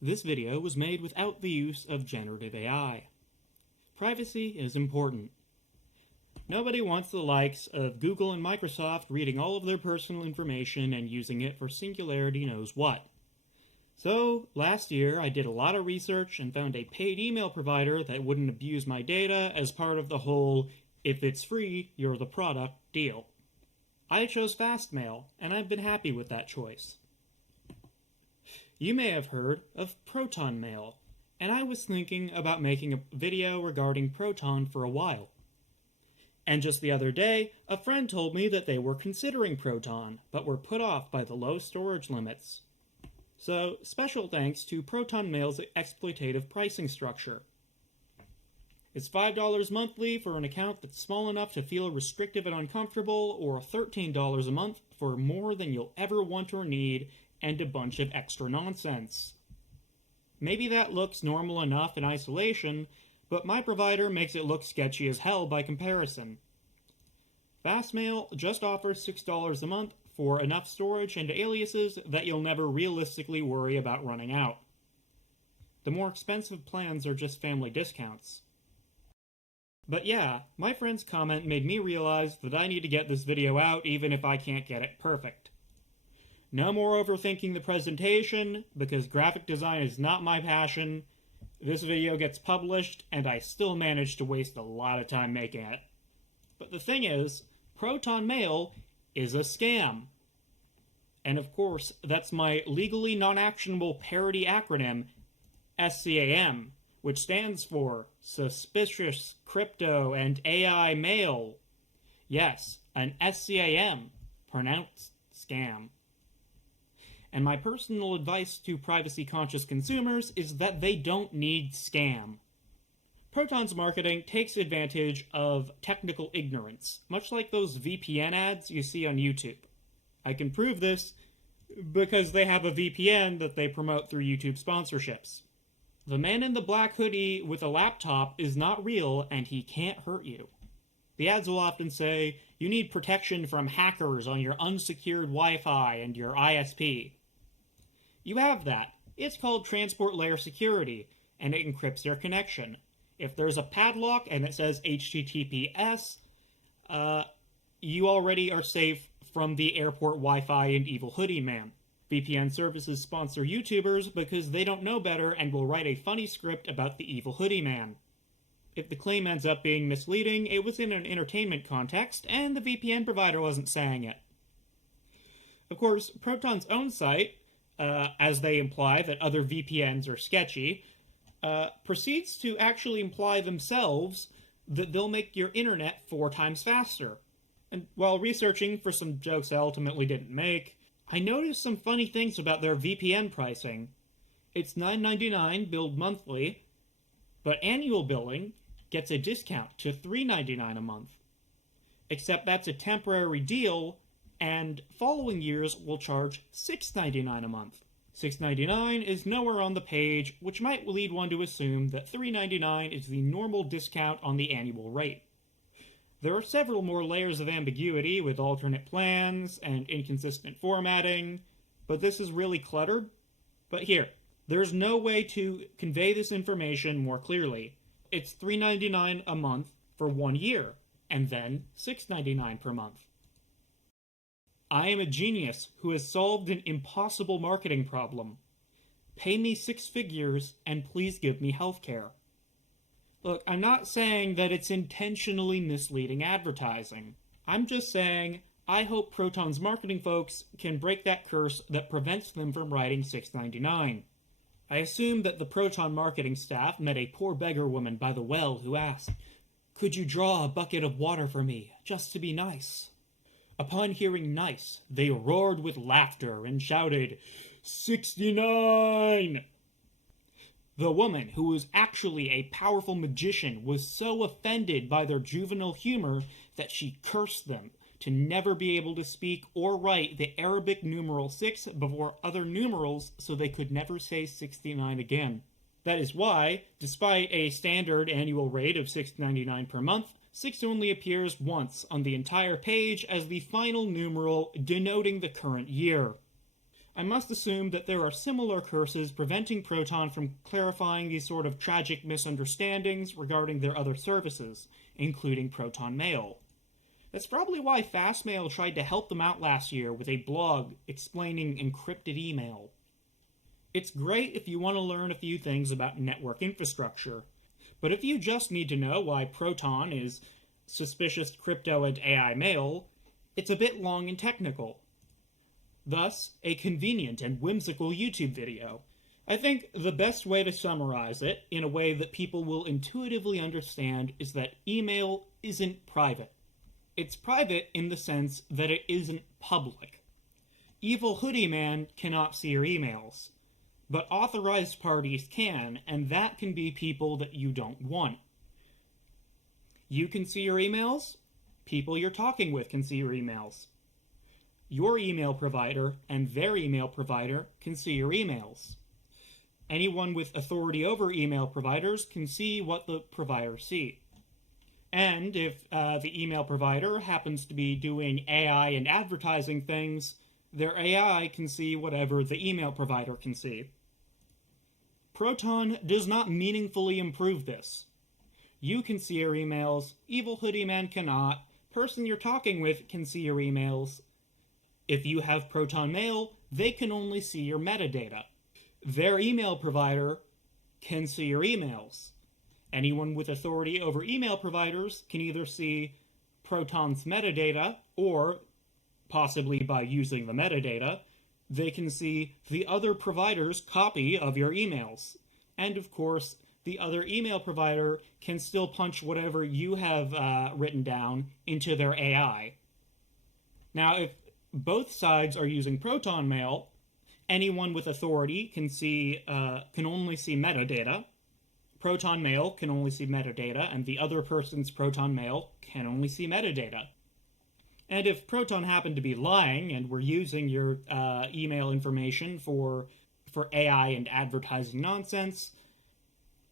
This video was made without the use of generative AI. Privacy is important. Nobody wants the likes of Google and Microsoft reading all of their personal information and using it for singularity knows what. So, last year I did a lot of research and found a paid email provider that wouldn't abuse my data as part of the whole if it's free, you're the product deal. I chose Fastmail, and I've been happy with that choice. You may have heard of Proton Mail, and I was thinking about making a video regarding Proton for a while. And just the other day, a friend told me that they were considering Proton, but were put off by the low storage limits. So, special thanks to Proton Mail's exploitative pricing structure. It's $5 monthly for an account that's small enough to feel restrictive and uncomfortable, or $13 a month for more than you'll ever want or need, and a bunch of extra nonsense. Maybe that looks normal enough in isolation, but my provider makes it look sketchy as hell by comparison. Fastmail just offers $6 a month for enough storage and aliases that you'll never realistically worry about running out. The more expensive plans are just family discounts. But yeah, my friend's comment made me realize that I need to get this video out even if I can't get it perfect. No more overthinking the presentation, because graphic design is not my passion. This video gets published, and I still manage to waste a lot of time making it. But the thing is, Proton Mail is a scam. And of course, that's my legally non-actionable parody acronym, SCAM, which stands for Suspicious Crypto and AI Mail. Yes, an SCAM, pronounced scam. And my personal advice to privacy-conscious consumers is that they don't need scam. Proton's marketing takes advantage of technical ignorance, much like those VPN ads you see on YouTube. I can prove this because they have a VPN that they promote through YouTube sponsorships. The man in the black hoodie with a laptop is not real, and he can't hurt you. The ads will often say, you need protection from hackers on your unsecured Wi-Fi and your ISP. You have that. It's called transport layer security, and it encrypts your connection. If there's a padlock and it says HTTPS, you already are safe from the airport Wi-Fi and evil hoodie man. VPN services sponsor YouTubers because they don't know better and will write a funny script about the evil hoodie man. If the claim ends up being misleading, it was in an entertainment context, and the VPN provider wasn't saying it. Of course, Proton's own site, as they imply that other VPNs are sketchy, proceeds to actually imply themselves that they'll make your internet 4 times faster. And while researching for some jokes I ultimately didn't make, I noticed some funny things about their VPN pricing. It's $9.99 billed monthly, but annual billing gets a discount to $3.99 a month. Except that's a temporary deal, and following years will charge $6.99 a month. $6.99 is nowhere on the page, which might lead one to assume that $3.99 is the normal discount on the annual rate. There are several more layers of ambiguity with alternate plans and inconsistent formatting, but this is really cluttered. But here, there's no way to convey this information more clearly. It's $3.99 a month for 1 year, and then $6.99 per month. I am a genius who has solved an impossible marketing problem. Pay me 6 figures and please give me healthcare. Look, I'm not saying that it's intentionally misleading advertising. I'm just saying I hope Proton's marketing folks can break that curse that prevents them from writing $6.99. I assume that the Proton marketing staff met a poor beggar woman by the well who asked, "Could you draw a bucket of water for me, just to be nice?" Upon hearing nice, they roared with laughter and shouted, "$69!" The woman, who was actually a powerful magician, was so offended by their juvenile humor that she cursed them to never be able to speak or write the Arabic numeral 6 before other numerals so they could never say 69 again. That is why, despite a standard annual rate of $6.99 per month, 6 only appears once on the entire page as the final numeral denoting the current year. I must assume that there are similar curses preventing Proton from clarifying these sort of tragic misunderstandings regarding their other services, including Proton Mail. That's probably why Fastmail tried to help them out last year with a blog explaining encrypted email. It's great if you want to learn a few things about network infrastructure, but if you just need to know why Proton is suspicious crypto and AI mail, it's a bit long and technical. Thus, a convenient and whimsical YouTube video. I think the best way to summarize it, in a way that people will intuitively understand, is that email isn't private. It's private in the sense that it isn't public. Evil Hoodie Man cannot see your emails, but authorized parties can, and that can be people that you don't want. You can see your emails, people you're talking with can see your emails. Your email provider and their email provider can see your emails. Anyone with authority over email providers can see what the providers see. And if the email provider happens to be doing AI and advertising things, their AI can see whatever the email provider can see. Proton does not meaningfully improve this. You can see your emails, Evil Hoodie Man cannot, person you're talking with can see your emails. If you have Proton Mail, they can only see your metadata. Their email provider can see your emails. Anyone with authority over email providers can either see Proton's metadata, or, possibly by using the metadata, they can see the other provider's copy of your emails. And of course, the other email provider can still punch whatever you have written down into their AI. Now, if both sides are using Proton Mail, anyone with authority can only see metadata. Proton Mail can only see metadata, and the other person's Proton Mail can only see metadata. And if Proton happened to be lying and were using your email information for AI and advertising nonsense,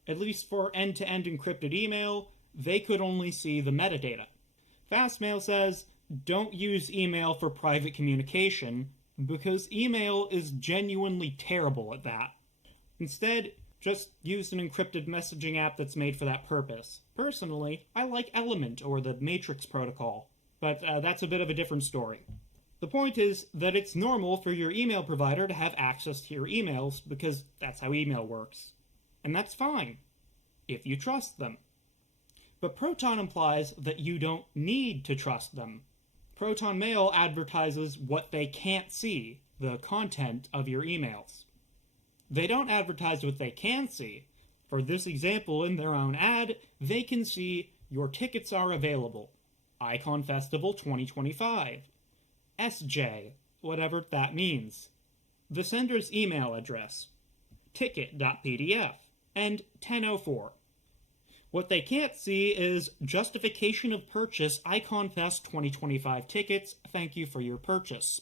at least for end-to-end encrypted email, they could only see the metadata. Fastmail says, don't use email for private communication, because email is genuinely terrible at that. Instead, just use an encrypted messaging app that's made for that purpose. Personally, I like Element or the Matrix protocol, but that's a bit of a different story. The point is that it's normal for your email provider to have access to your emails because that's how email works. And that's fine, if you trust them. But Proton implies that you don't need to trust them. Proton Mail advertises what they can't see, the content of your emails. They don't advertise what they can see. For this example, in their own ad, they can see your tickets are available. Icon Festival 2025. SJ, whatever that means. The sender's email address. Ticket.pdf. And 1004. What they can't see is justification of purchase Icon Fest 2025 tickets. Thank you for your purchase.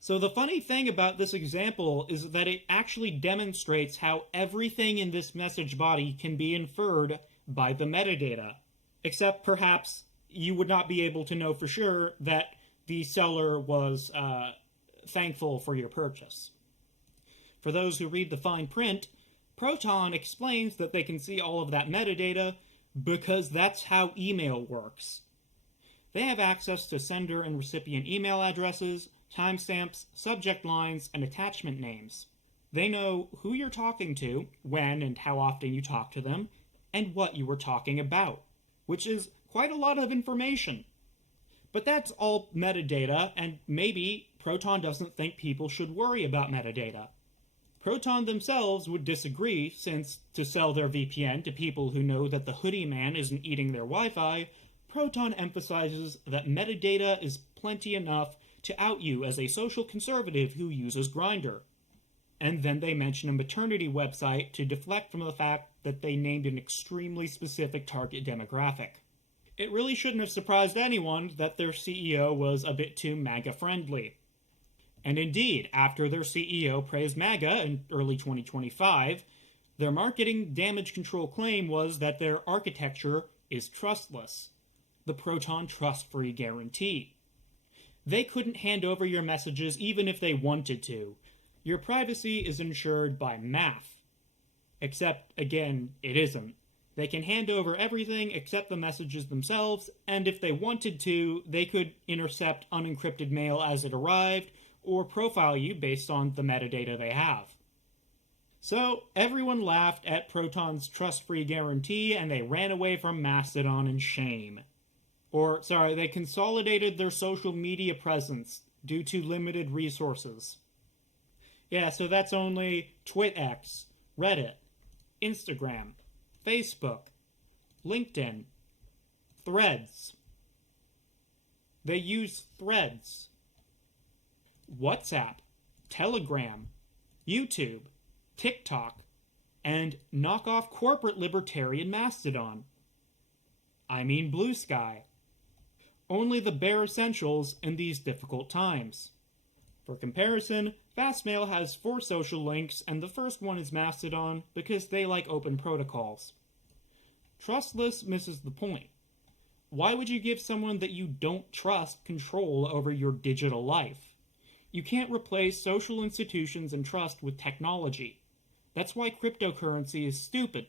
So the funny thing about this example is that it actually demonstrates how everything in this message body can be inferred by the metadata. Except perhaps you would not be able to know for sure that the seller was thankful for your purchase. For those who read the fine print, Proton explains that they can see all of that metadata because that's how email works. They have access to sender and recipient email addresses, timestamps, subject lines, and attachment names. They know who you're talking to, when and how often you talk to them, and what you were talking about, which is quite a lot of information. But that's all metadata, and maybe Proton doesn't think people should worry about metadata. Proton themselves would disagree, since to sell their VPN to people who know that the hoodie man isn't eating their Wi-Fi, Proton emphasizes that metadata is plenty enough to out you as a social conservative who uses Grindr. And then they mention a maternity website to deflect from the fact that they named an extremely specific target demographic. It really shouldn't have surprised anyone that their CEO was a bit too MAGA-friendly. And indeed, after their CEO praised MAGA in early 2025, their marketing damage control claim was that their architecture is trustless, the Proton trust-free guarantee. They couldn't hand over your messages even if they wanted to, Your privacy is ensured by math. Except, again, it isn't. They can hand over everything except the messages themselves, and if they wanted to, they could intercept unencrypted mail as it arrived, or profile you based on the metadata they have. So, everyone laughed at Proton's trust-free guarantee, and they ran away from Mastodon in shame. They consolidated their social media presence due to limited resources. Yeah, so that's only TwitX, Reddit, Instagram, Facebook, LinkedIn, Threads. They use Threads. WhatsApp, Telegram, YouTube, TikTok, and knockoff corporate libertarian Mastodon. I mean Blue Sky. Only the bare essentials in these difficult times. For comparison, Fastmail has 4 social links, and the first one is Mastodon because they like open protocols. Trustless misses the point. Why would you give someone that you don't trust control over your digital life? You can't replace social institutions and trust with technology. That's why cryptocurrency is stupid.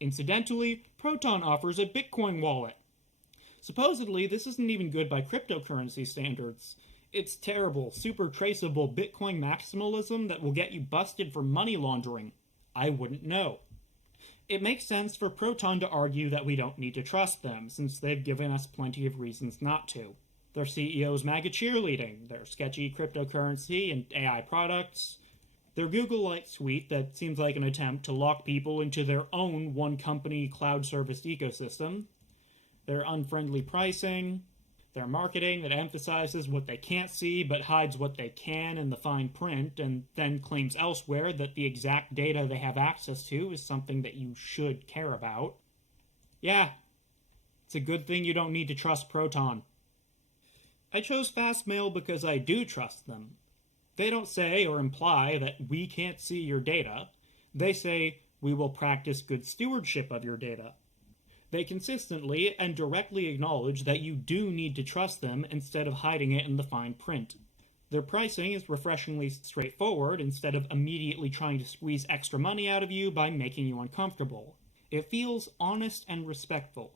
Incidentally, Proton offers a Bitcoin wallet. Supposedly, this isn't even good by cryptocurrency standards. It's terrible, super traceable Bitcoin maximalism that will get you busted for money laundering. I wouldn't know. It makes sense for Proton to argue that we don't need to trust them, since they've given us plenty of reasons not to. Their CEO's MAGA cheerleading, their sketchy cryptocurrency and AI products, their Google Light suite that seems like an attempt to lock people into their own one-company cloud service ecosystem, their unfriendly pricing, their marketing that emphasizes what they can't see but hides what they can in the fine print and then claims elsewhere that the exact data they have access to is something that you should care about. Yeah, it's a good thing you don't need to trust Proton. I chose Fastmail because I do trust them. They don't say or imply that we can't see your data. They say we will practice good stewardship of your data. They consistently and directly acknowledge that you do need to trust them instead of hiding it in the fine print. Their pricing is refreshingly straightforward instead of immediately trying to squeeze extra money out of you by making you uncomfortable. It feels honest and respectful.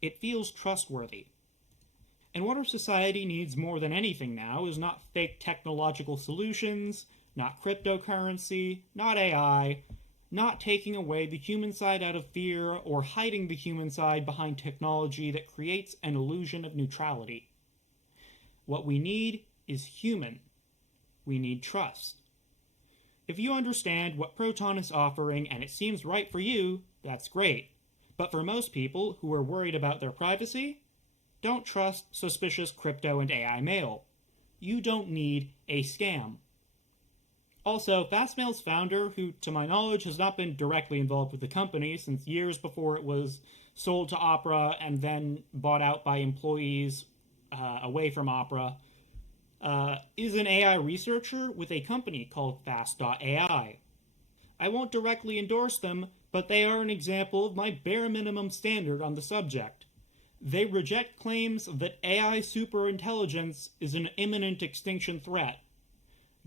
It feels trustworthy. And what our society needs more than anything now is not fake technological solutions, not cryptocurrency, not AI, not taking away the human side out of fear or hiding the human side behind technology that creates an illusion of neutrality. What we need is human. We need trust. If you understand what Proton is offering and it seems right for you, that's great. But for most people who are worried about their privacy, don't trust suspicious crypto and AI mail. You don't need a scam. Also, Fastmail's founder, who to my knowledge has not been directly involved with the company since years before it was sold to Opera and then bought out by employees away from Opera, is an AI researcher with a company called Fast.ai. I won't directly endorse them, but they are an example of my bare minimum standard on the subject. They reject claims that AI superintelligence is an imminent extinction threat.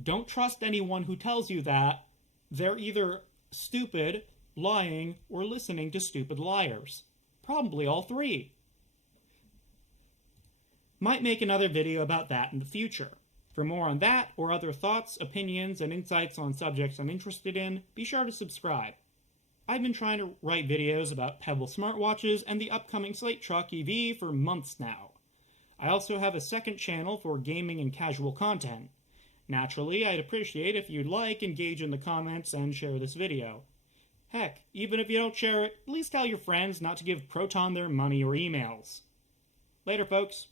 Don't trust anyone who tells you that. They're either stupid, lying, or listening to stupid liars. Probably all 3. Might make another video about that in the future. For more on that, or other thoughts, opinions, and insights on subjects I'm interested in, be sure to subscribe. I've been trying to write videos about Pebble smartwatches and the upcoming Slate Truck EV for months now. I also have a second channel for gaming and casual content. Naturally, I'd appreciate if you'd engage in the comments, and share this video. Heck, even if you don't share it, at least tell your friends not to give Proton their money or emails. Later, folks.